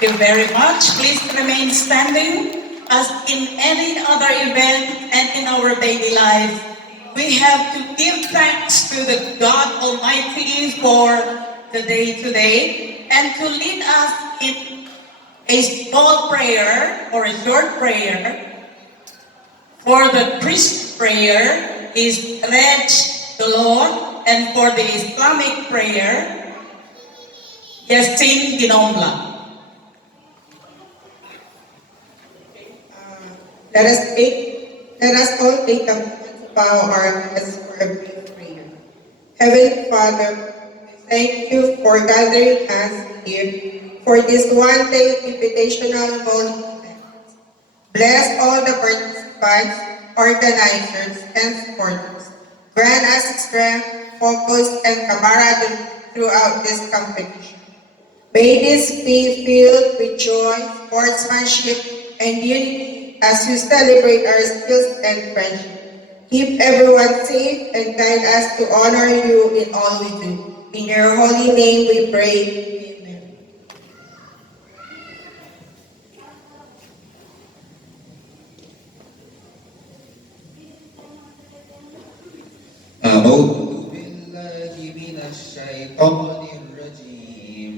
Thank you very much. Please remain standing. As in any other event and in our daily life, we have to give thanks to the God Almighty for the day today and to lead us in a small prayer or a short prayer. For the Christian prayer is read the Lord, and for the Islamic prayer, Yasin Ginombla. Let us all take a moment to bow our heads for a brief prayer. Heavenly Father, we thank you for gathering us here for this one-day invitational holy event. Bless all the participants, organizers, and supporters. Grant us strength, focus, and camaraderie throughout this competition. May this be filled with joy, sportsmanship, and unity as we celebrate our skills and friendship. Keep everyone safe and guide us to honor you in all we do. In your holy name we pray. Amen. أعوذ بالله من الشيطان الرجيم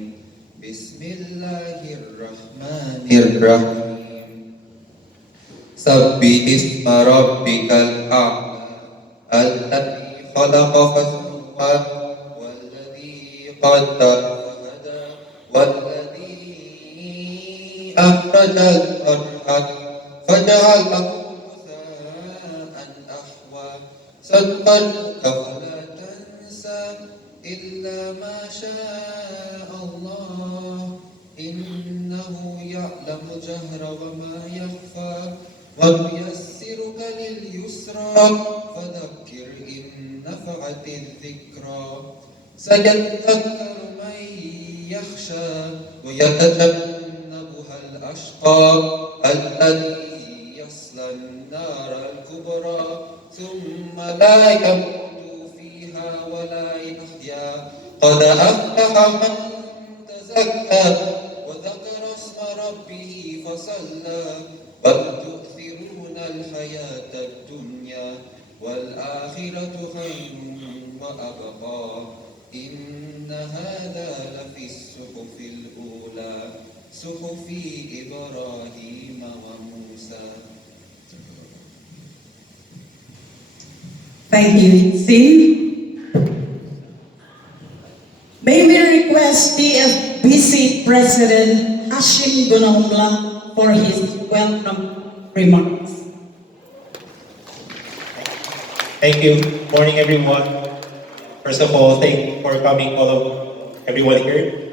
بسم الله الرحمن الرحيم سبح اسم ربك الأعلى الذي خلق فسوى والذي قدر فهدى والذي أخرج المرعى فجعله غثاء أحوى صدقك فلا تنسى إلا ما شاء الله إنه يعلم الجهر وما يخفى ونيسرك لليسرى فذكر إن نفعت الذكرى سيذكر من يخشى ويتجنبها الأشقى الذي يصلى النار الكبرى ثم لا يموت فيها ولا يحيا قد أفلح من تزكى وذكر اسم ربه فصلى بل تؤثرون الحياة الدنيا والآخرة خير وأبقى إن هذا لفي الصحف الأولى صحف إبراهيم وموسى. Thank you, Sin. May we request TFBC President Hashim Ginombla for his welcome remarks. Thank you. Morning, everyone. First of all, thank you for coming, all of everyone here.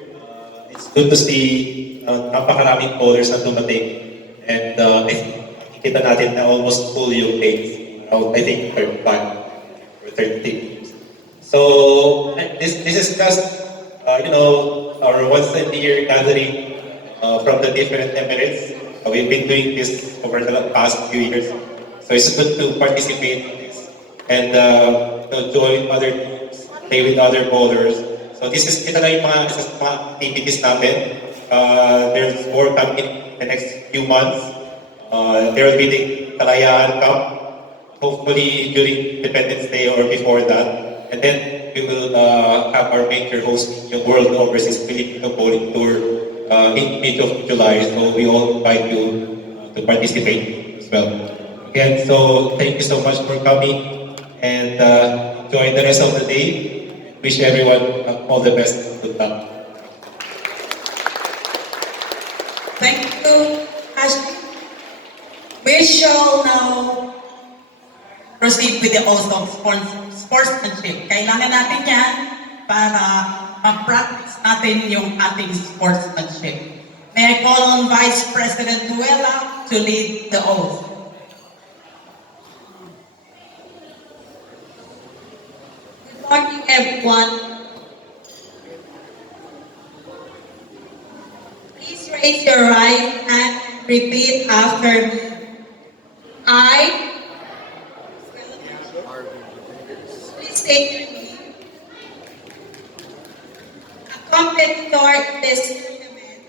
It's good to see napakaraming bowlers na dumating. And I think nakikita natin na almost full yung games. I think 35 or 30 teams. So this is just our once a year gathering from the different Emirates. We've been doing this over the past few years. So it's good to participate in this and join other teams, play with other bowlers. So ito na yung mga activities natin. There's more coming in the next few months. There will be the Kalayaan Cup, hopefully during Independence Day or before that. And then we will have our major host, the World Overseas Filipino Bowling Tour in mid of July. So we all invite you to participate as well. Again, so thank you so much for coming and enjoy the rest of the day. Wish everyone all the best. Good luck. Thank you, Ashley. We shall now proceed with the oath of sportsmanship. Kailangan natin yan para mag-practice natin yung ating sportsmanship. May I call on Vice President Nuela to lead the oath. Good morning, everyone. Please raise your right hand and repeat after me. I, please state your name, a competitor in this tournament,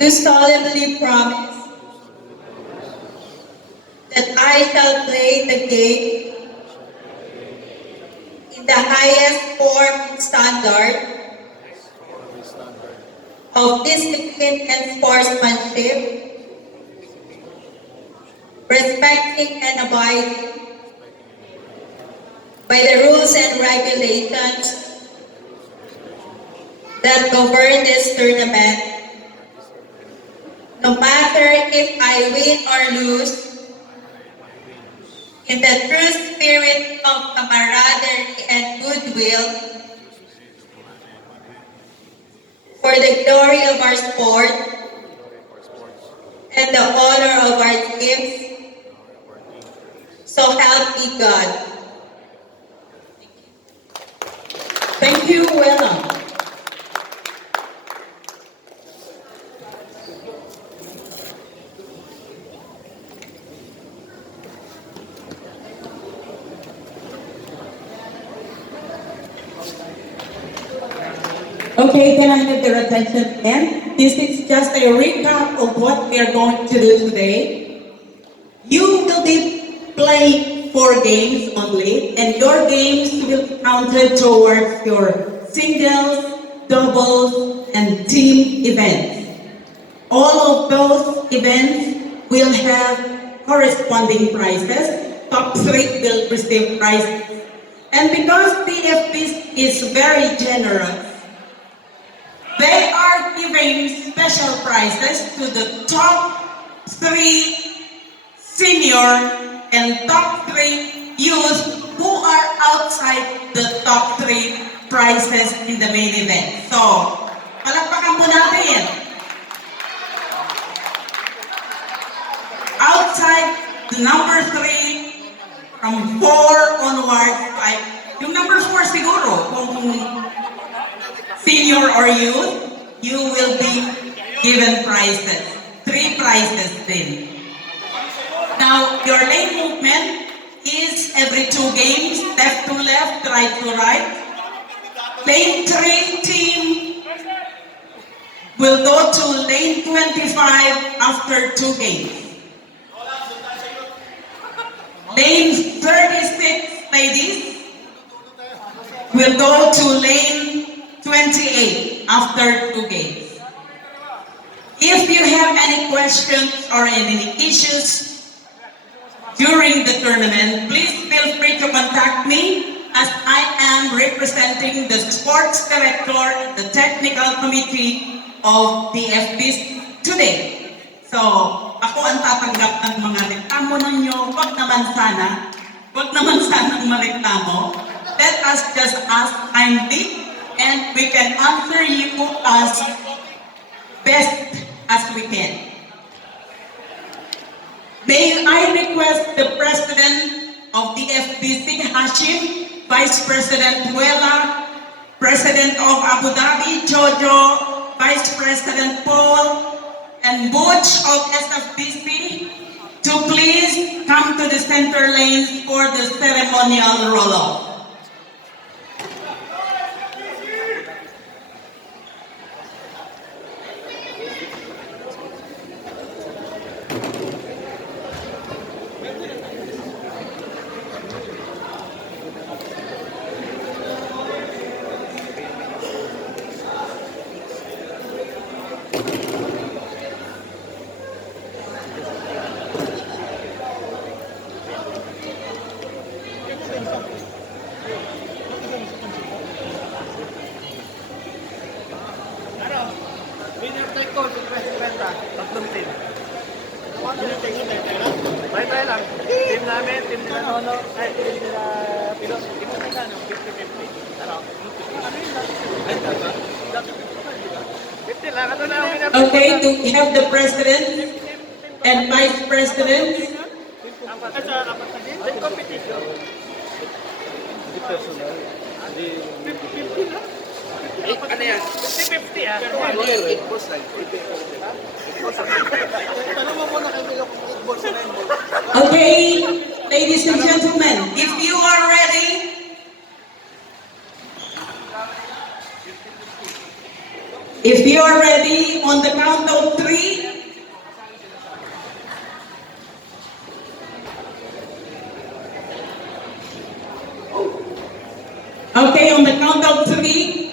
do solemnly promise that I shall play the game in the highest form and standard of discipline and sportsmanship, respecting and abiding by the rules and regulations that govern this tournament, no matter if I win or lose, in the true spirit of camaraderie and goodwill, for the glory of our sport and the honor of our teams, so help me God. Thank you, Nuela. Okay, can I have their attention again? This is just a recap of what we are going to do today. You will be playing 4 games only, and your games will be counted towards your singles, doubles, and team events. All of those events will have corresponding prizes. Top 3 will receive prizes. And because DFB is very generous, they are giving special prizes to the top 3 senior and top 3 youth who are outside the top 3 prizes in the main event. So, palakpakan po natin. Outside the number 3, from 4 onwards, yung number 4 siguro, kung senior or youth, you will be given prizes. 3 prizes din. Now, your lane movement is every 2 games, left to left, right to right. Lane 3 team will go to lane 25 after 2 games. Lane 36, ladies, will go to lane 28 after 2 games. If you have any questions or any issues during the tournament, please feel free to contact me as I am representing the sports director, the technical committee of DFB today. So, ako ang tatanggap ng mga reklamo ninyo. Wag naman sanang mareklamo. Let us just ask kindly and we can answer you as best as we can. May I request the President of the FBC, Hashim, Vice President Wela, President of Abu Dhabi, Jojo, Vice President Paul, and Butch of SFBC to please come to the center lanes for the ceremonial roll-off. Winner take ko, 50. Tatlong team. Bye-bye lang. Team namin, team nila Nono, ay, team nila Pilos. Team nila, 50-50. Ano? Ay, dapat. 50 lang. Ito na ang winner. Okay, to have the President and Vice President. Apat na din. Team competition. Hindi personal. Hindi 50-50 lang. Ano yan? 50-50 ha? Ano yan? 8 balls lang. Tanong mo muna kay Milo kung 8 balls na 9 balls. Okay, ladies and gentlemen, if you are ready, on the count of 3, okay, on the count of 3,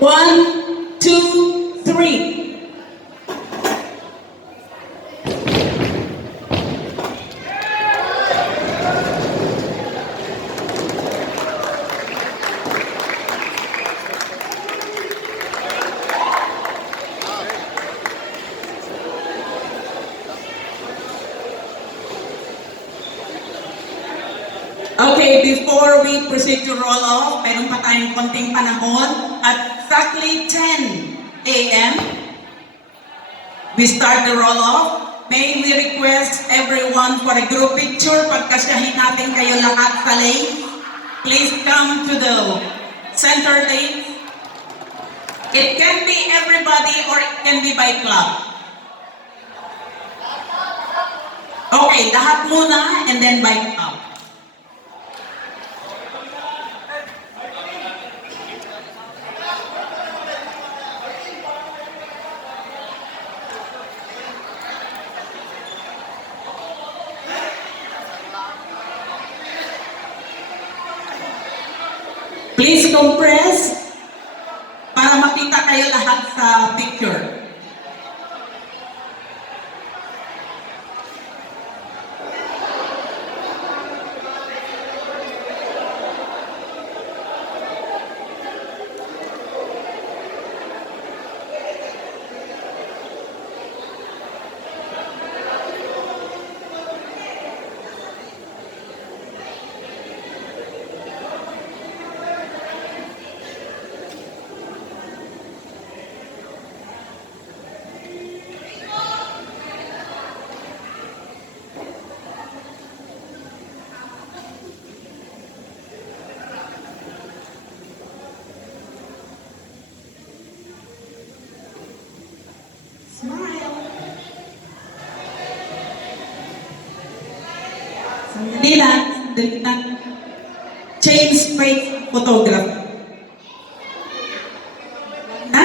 1, 2, 3. Okay, before we proceed to roll off, meron pa tayong konting panahon. At exactly 10 a.m., we start the roll off. May we request everyone for a group picture. Pagkasyahin natin kayo lahat sa lane. Please come to the center lane. It can be everybody or it can be by club. Okay, lahat muna and then by club. Please compress para makita kayo lahat sa picture. Smile. Sandali lang, sandali lang. Change face photography. Ha?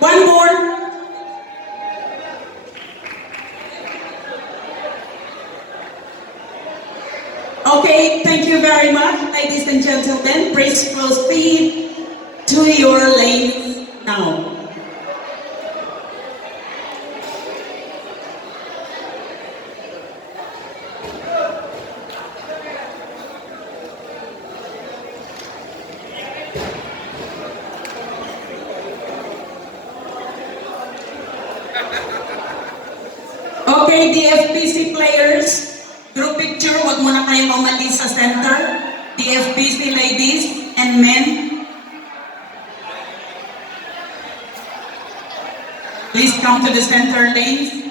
One more. Okay, thank you very much, ladies and gentlemen. Please proceed to your lanes now. Okay, the FPC players, normally sa center, the FPC ladies and men. Please come to the center lanes.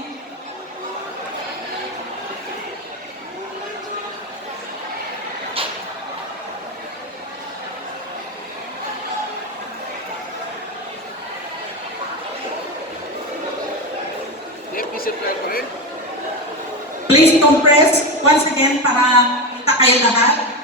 Please compress once again para kita kayo lahat.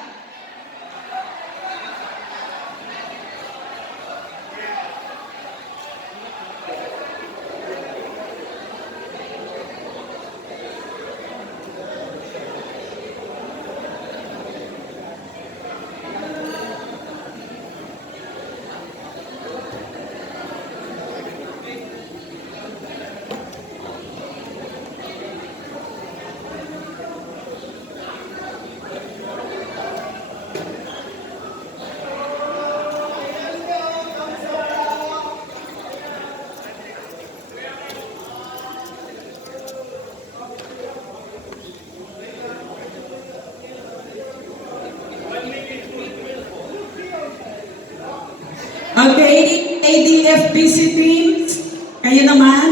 Okay, ADFPC teams, kayo naman.